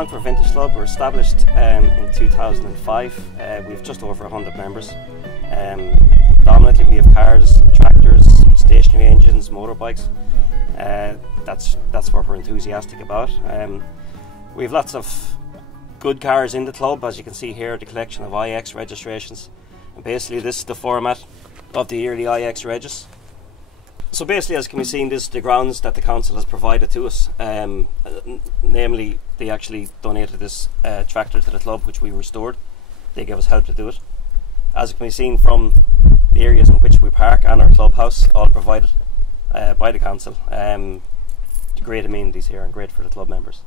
Longford Vintage Club were established in 2005. We have just over 100 members. Predominantly we have cars, tractors, stationary engines, motorbikes. That's what we're enthusiastic about. We have lots of good cars in the club. As you can see here, the collection of IX registrations. And basically this is the format of the yearly IX regis. So basically, as can be seen, this is the grounds that the council has provided to us. Namely, they actually donated this tractor to the club, which we restored. They gave us help to do it. As can be seen from the areas in which we park and our clubhouse, all provided by the council. Great amenities here and great for the club members.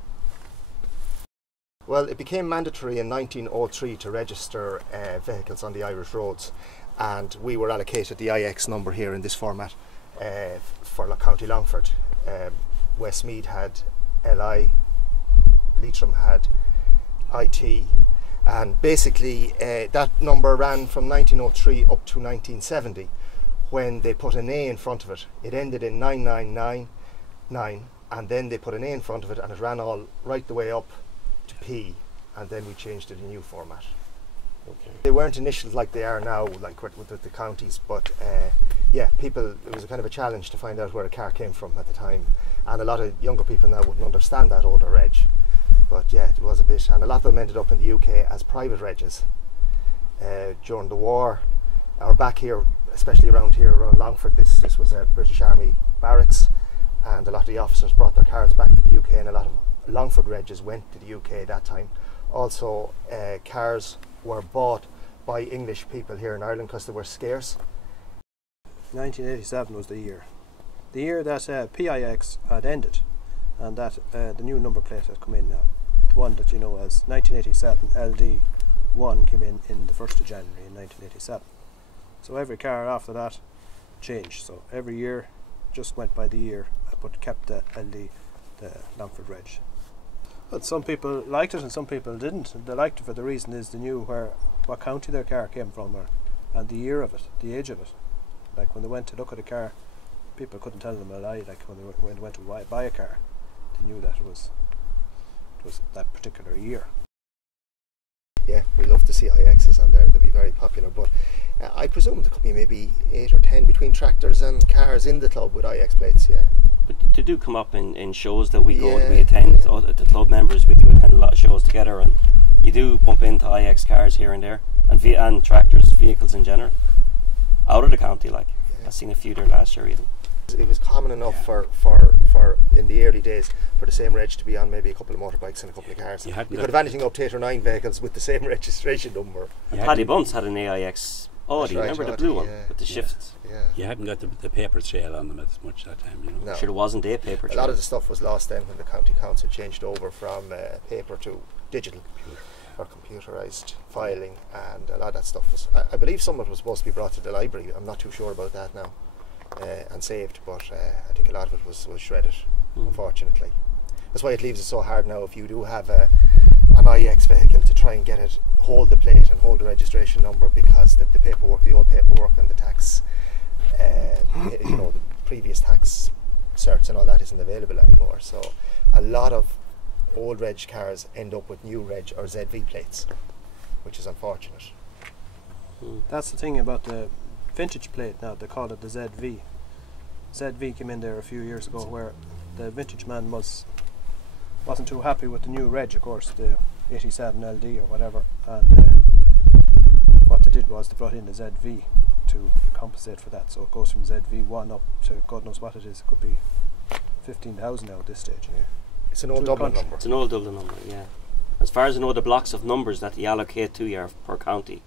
Well, it became mandatory in 1903 to register vehicles on the Irish roads, and we were allocated the IX number here in this format. For County Longford. Westmeath had LI, Leitrim had IT, and basically that number ran from 1903 up to 1970 when they put an A in front of it. It ended in 9999 and then they put an A in front of it and it ran all right the way up to P, and then we changed to the new format. Okay. They weren't initials like they are now, like with the counties, but yeah, people, it was a kind of a challenge to find out where a car came from at the time, and a lot of younger people now wouldn't understand that older reg, but yeah, it was a bit, and a lot of them ended up in the UK as private regs during the war, or back here, especially around here, around Longford. This was a British Army barracks, and a lot of the officers brought their cars back to the UK, and a lot of Longford regs went to the UK at that time. Also, cars were bought by English people here in Ireland because they were scarce. 1987 was the year that PIX had ended, and that the new number plate has come in now. The one that you know as 1987 LD1 came in the 1st of January in 1987. So every car after that changed. So every year just went by the year, but kept the LD, the Longford reg. But some people liked it and some people didn't. They liked it for the reason is they knew what county their car came from, and the year of it, the age of it. Like when they went to look at a car, people couldn't tell them a lie. Like when they went to buy a car, they knew that it was that particular year. Yeah, we love to see IXs on there. They'll be very popular, but I presume there could be maybe 8 or 10 between tractors and cars in the club with IX plates, yeah. But they do come up in shows that we go, we attend, the club members, we do attend a lot of shows together, and you do bump into IX cars here and there, and tractors, vehicles in general, out of the county, like. Yeah. I've seen a few there last year even. It was common enough for in the early days for the same reg to be on maybe a couple of motorbikes and a couple of cars. You could have anything up to 8 or 9 vehicles with the same registration number. Paddy Bunce had an AIX Audi, right, remember the blue one with the shifts? Yeah. You hadn't got the paper trail on them as much that time, you know. No. Sure, there wasn't a paper trail. A lot of the stuff was lost then when the county council changed over from paper to digital. for computerised filing, and a lot of that stuff was, I believe some of it was supposed to be brought to the library. I'm not too sure about that now, and saved, but I think a lot of it was shredded, unfortunately. That's why it leaves it so hard now if you do have an IEX vehicle to try and get it, hold the plate and hold the registration number, because the paperwork, the old paperwork and the tax, you know, the previous tax certs and all that isn't available anymore. So a lot of old reg cars end up with new reg or ZV plates, which is unfortunate. That's the thing about the vintage plate now, they call it the ZV. ZV came in there a few years ago where the vintage man wasn't too happy with the new reg, of course, the 87 LD or whatever, and what they did was they brought in the ZV to compensate for that, so it goes from ZV1 up to God knows what it is. It could be 15,000 now at this stage. Yeah. It's an old Dublin number. It's an old Dublin number, yeah. As far as I know, the blocks of numbers that they allocate to you are per county.